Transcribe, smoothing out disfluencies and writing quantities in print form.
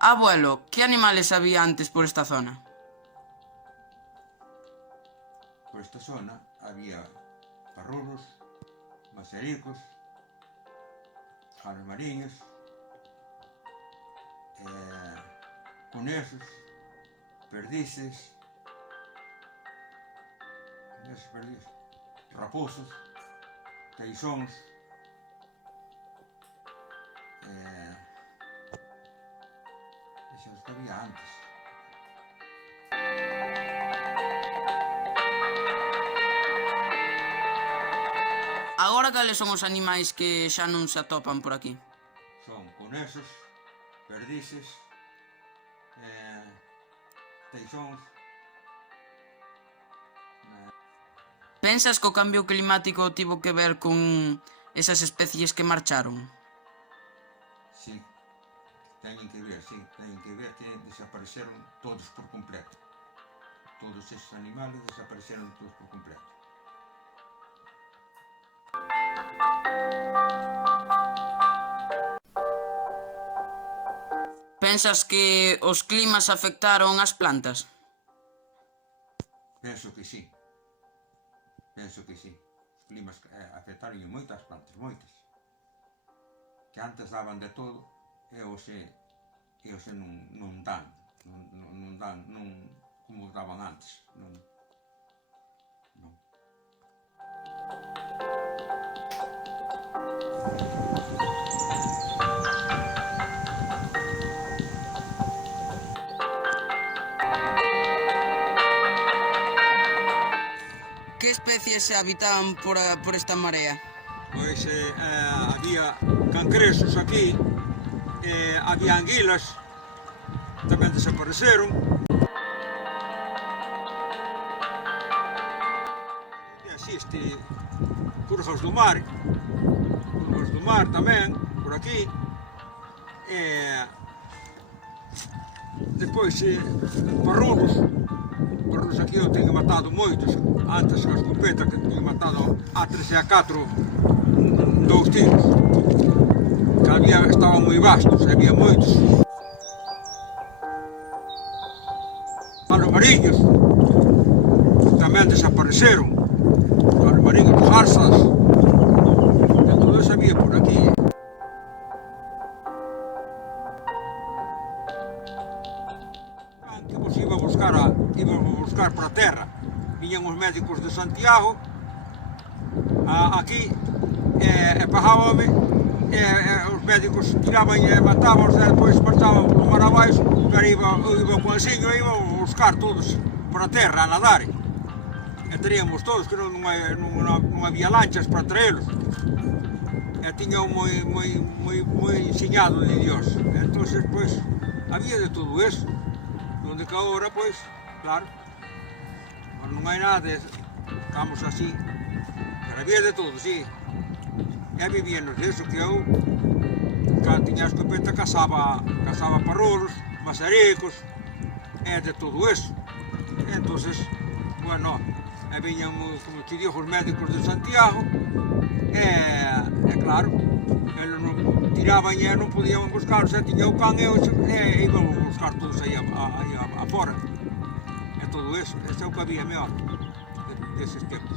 Abuelo, ¿qué animales había antes por esta zona? Por esta zona había parrulos, mazaricos, jaras mariñas, conejos, perdices, raposos, teixóns, esas que había antes. Agora cales son os animais que xa non se atopan por aquí? Son conexos, perdices, teixóns. Pensas que o cambio climático tivo que ver con esas especies que marcharon? Sí, teñen que ver, que desapareceron todos por completo. Todos esos animales desapareceron todos por completo. Pensas que os climas afectaron as plantas? Penso que sí. Os climas afectaron moitas plantas, moitas. Que antes daban de todo e hoxe non dan como daban antes. Non. Que especies se habitaban por esta marea? Pois había cancresos aquí, había anguilas, tamén desapareceron. Existe curvas do mar tamén, por aquí. Depois, parrulos aquí eu teño matado moitos. Antes a escopeta que teño matado A3 e A4 dous tiros. Que estaban moi vastos, había moitos. Jaras mariños tamén desapareceron. Jaras mariños, garzas, e todo eso había por aquí. Íbamos a buscar para a terra. Viñan os médicos de Santiago aquí e pagábame, os médicos tiraban e matábamos e depois marchaban no mar abaixo, pero iba o Juanciño e iba a buscar todos para a terra, a nadar. E teríamos todos, que non había lanchas para traelos. E tiña moi enseñado de Dios. Entón, pois, había de todo eso. Donde que agora, pois, claro, non hai nada, estamos así, pero había de todo, sí. E vivíanos disso, que eu, cando tiña a escopeta, cazaba parrulos, mazaricos, e de todo eso. E entonces, bueno, viñan, como te digo, os médicos de Santiago, e claro, eles non tiraban e non podían buscar, se tiña o can e iban a buscar todos aí afora. E todo eso, ese é o que había mellor deses tempos.